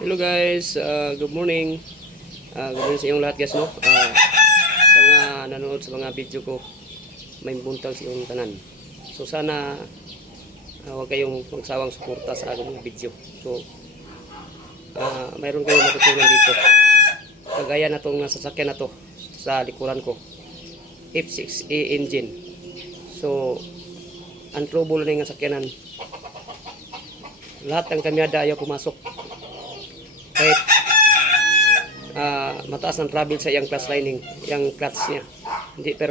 Hello guys, good morning. Good morning sa inyong lahat guys, no? Sa mga nanonood sa mga video ko, may buntag sa inyong tanan. So sana huwag kayong magsawang suporta sa aking mga video. So mayroon kayong matutunan dito. Kagaya na itong sasakyan na to sa likuran ko, F6A engine. So ang trouble na yung sakyanan, lahat ng kamyada ayaw pumasok. Kahit mataas ng travel sa iyang clutch lining, yung clutch niya, hindi pa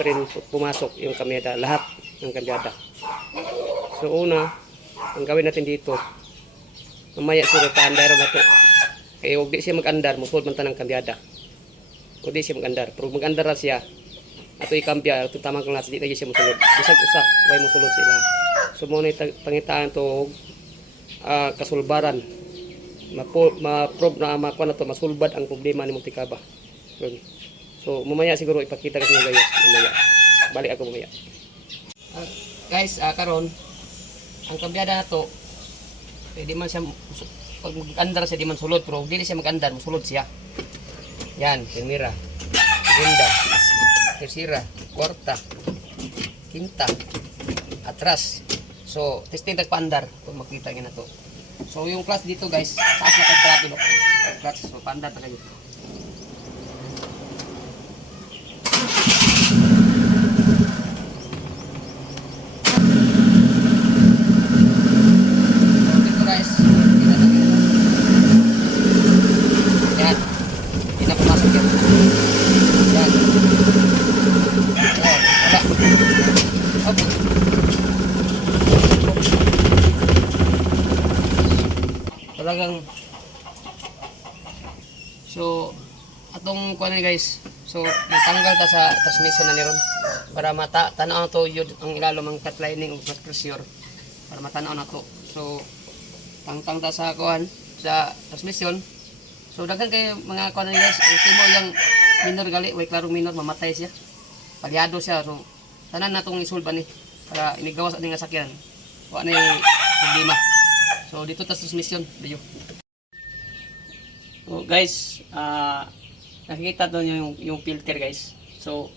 rin pumasok yung kamyada, lahat ng kamyada. So una, ang gawin natin dito, mamaya siguro paandar na to. Kaya huwag di siya mag-andar, musulod man tanang kamyada. Huwag di siya mag-andar, pero mag-andar na siya, ato ikambya, ato tamang clutch, di na siya musulod. Bisag usa, way musulod sila. So muna pangitaan to, kasulbaran, ma-prove na makuha na to, masulbad ang problema ni Montikaba. So mamaya siguro ipakita ko sa guys, mamaya balik ako mamaya. Guys, karon ang kambyada na to, di man siya, pag mag-andar siya di man sulod, pero dili siya mag-andar, musulod siya. Yan, primera, segunda, tercera, cuarta, quinta, atras. So testing tagpaandar kung makita niyo na to. So yung clutch dito guys, taas na kag-travel, clutch, so paandar talaga. So dito guys, kita na yun. Yan, hindi na pumasok yan. Yan. Wala. Okay. Talagang so atong kuan ni guys, so natanggal ta sa transmission na niron para tanaw to yun ang ilalom ang cut lining ug cut pressure para matanaw na to. So tangtang ta sa kuan sa transmission. So daghan kay mga kuan ni guys, ultimo yang minor gali, way klaro minor, mamatay siya, palyado siya. So tanan natong isulba ni para inigawas ani nga sakyan wa na problema. So dito ta transmission dayo. So guys, nakikita doon yung filter guys. So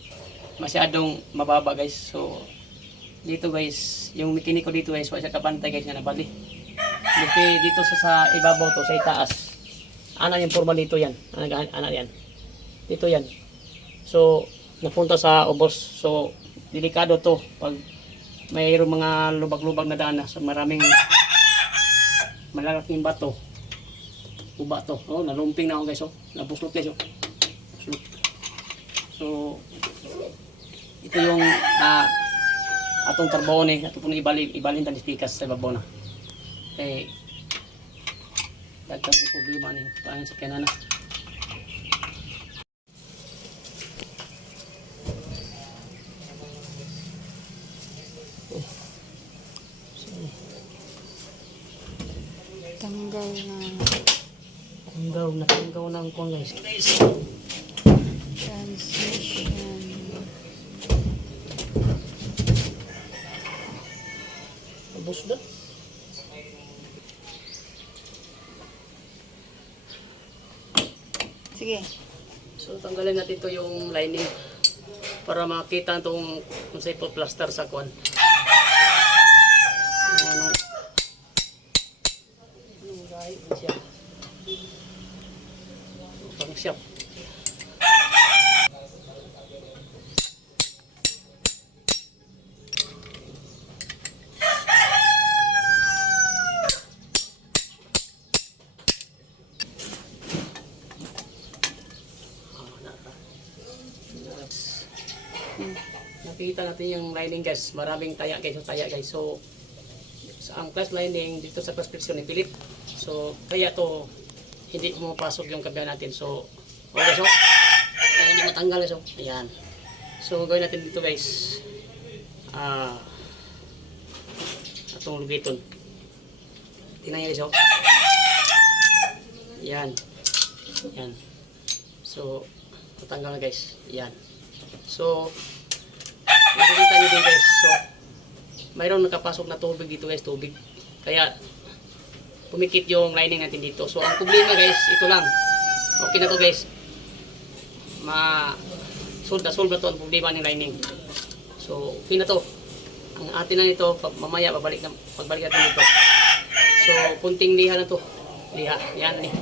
masyadong mababa guys. So dito guys, yung mekaniko dito guys, wala siya kabantay guys nga nabali. Dito sa ibabaw to, sa itaas. Ana yung forma dito yan. Ana yan. Dito yan. So napunta sa ubos. So delikado to pag mayroong mga lubag-lubag na daan. So maraming malalaking bato, uba to. Oh, nalumping na ako guys. Oh, nabuslot guys. Oh. So ito yung atong trabaho ni ato pun ibalin tan spikas sa babaw na. Eh dagdag problema ni paano sa kanana. Tanggaw na ang kuwan guys. Transmission. Abos na. Sige. So tanggalin natin to yung lining para makita itong kung sa'yo plaster sa kuwan. Anong gahit na siya? Pang siyap. Nakita natin yung lining guys, maraming taya guys, so sa ang clutch lining dito sa clutch friction ni Philip, so kaya to hindi pumapasok yung kabila natin. So okay, so hindi matanggal so ayan. So gawin natin dito guys, atong lugiton, tingnan nyo guys. So yan, so matanggal na guys, yan. So makikita nyo din guys, so mayroong nakapasok na tubig dito guys, tubig. Kaya pumikit yung lining natin dito. So ang problema guys, ito lang. Okay na to guys. Solve na to ang problema ng lining. So okay na to. Ang atin na nito, mamaya pagbalik natin dito. So kunting liha na to. Liha, yan ni.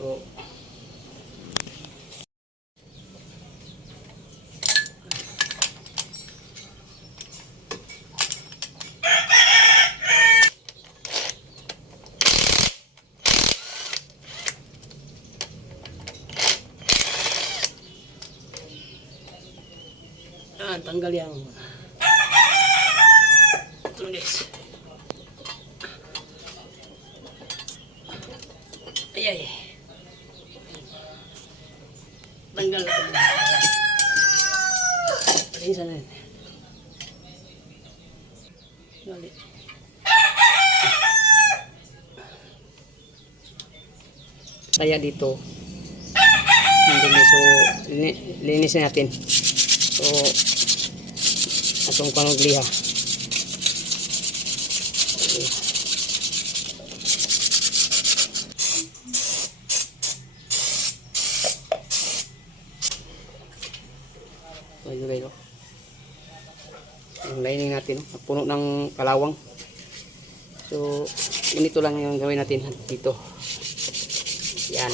So tanggal yang ito guys. Ay. Tanggal ito. Palisan na yun. Dali. Kaya dito so linisin natin. So atong panogliha. Ayun guys, yung lining natin, puno ng kalawang. So ganito lang yung gawin natin dito. Yan.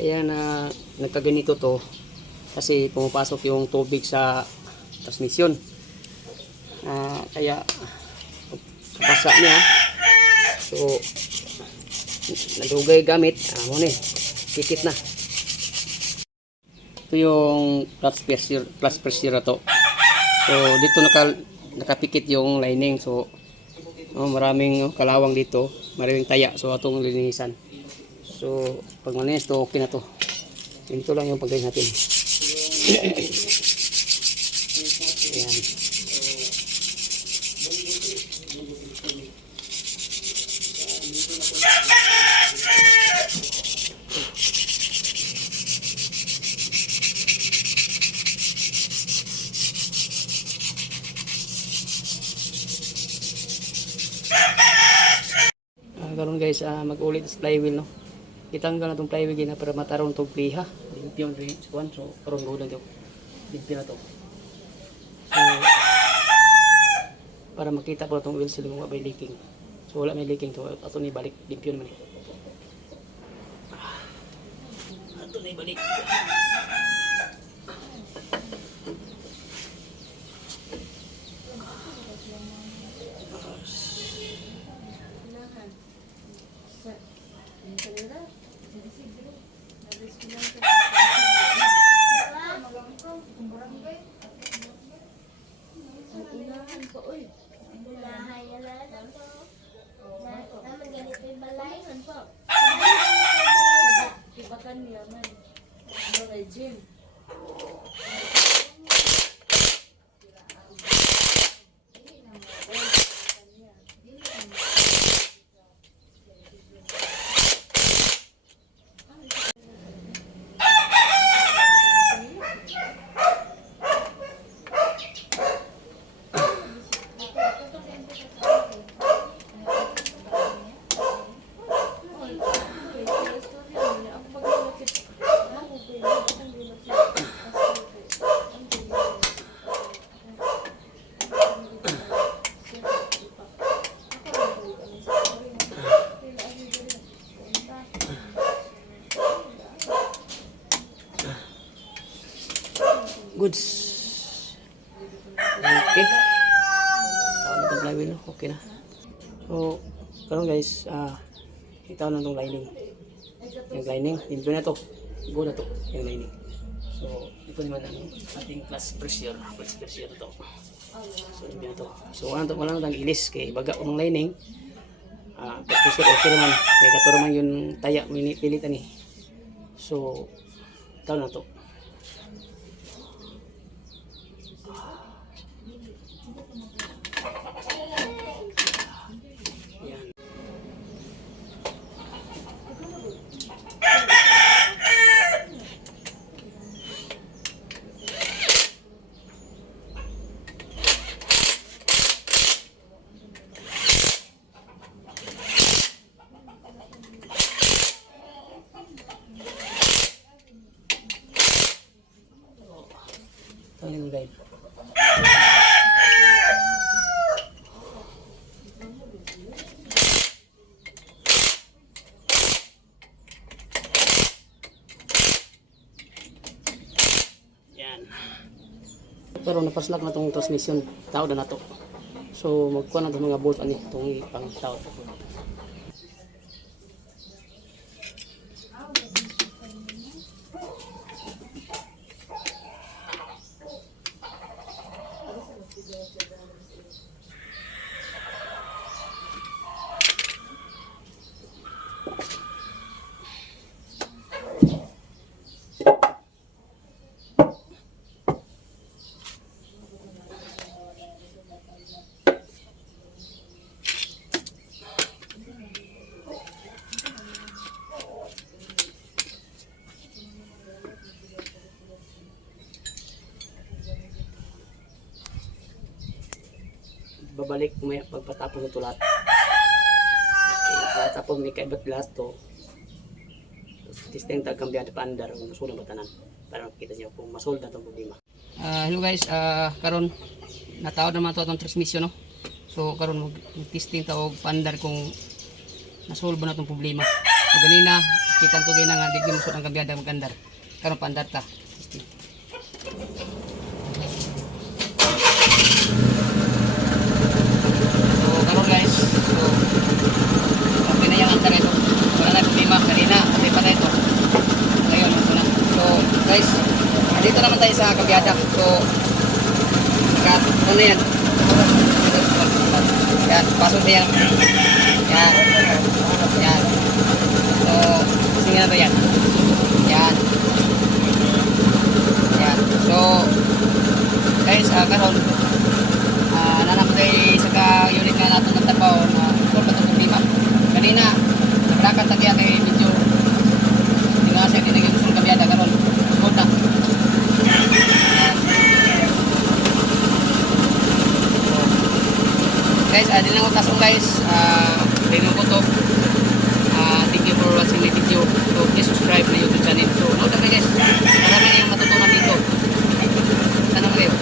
Kaya na nagkaganito to kasi pumapasok yung tubig sa transmission. Kaya kapasa niya. So nadugay gamit, muna kikit na. Ito yung plus pressure to. So dito nakapikit yung lining. So maraming kalawang dito, maraming taya. So atong linisan. So pag malinis to, okay na to. Ito lang yung pagkain natin. Ayan. Karon guys, mag-ulit sa flywheel no. Itanggal na itong flywheel na para matarong itong pliha. Limpyo rin sa so karon go lang ito. Limpyo na ito. So para makita po itong wheel seal kung may leaking. So wala may leaking to. Ato ni balik, limpyo naman ato ni balik. Goods. Okay. Tawag na itong flywheel. Okay na. So, karon guys, itaw na itong lining. Yung lining, limpyo na to. Go na to, yung lining. So, ito naman ang ating plus pressure. Plus pressure to. So, limpyo na to. So, wala na itong ilis kay baga ng lining. Plus pressure, okay naman. Kaya kato naman yung taya, pilitan eh. So, itaw na to. karon napaslak na tong transmission, tao na nato. So magkuha na tong mga bolt ani tong ipang tao. Babalik kumaya pagpatapos ito lahat. Okay, tapos may kaibat lahat to. Testing tag kambyada pa andar kung nasulang batanan para makita niyo kung masolve na itong problema. Hello guys, karon natawad naman ito itong transmission, no? So karon mag-testing ta og pandar kung nasolve na itong problema. So ganina kita to gina nga digdi mo ang kambyada magandar. Karon pandar ta. Testing. Guys, so okay na yung andar ito, wala na problema kanina, okay pa na ito ngayon, ito na. So guys, dito naman tayo sa kabyada. So ano yan, yan, pasok na yan, yan, yan. So kasi nga na ba yan, yan, yan. So guys, karon nanap tayo sa unit nga natin ng tapaw na solve na itong problema. Kanina, naglakan tagya kay medyo hindi nga siya dinagyan gusto ng kabyada karon. Good na. Guys, din lang utas guys. Tingnan ko to. Thank you for watching my video. So, please subscribe na YouTube channel. So, nood na guys. Marami na yung matutunan dito. Sana mo kayo.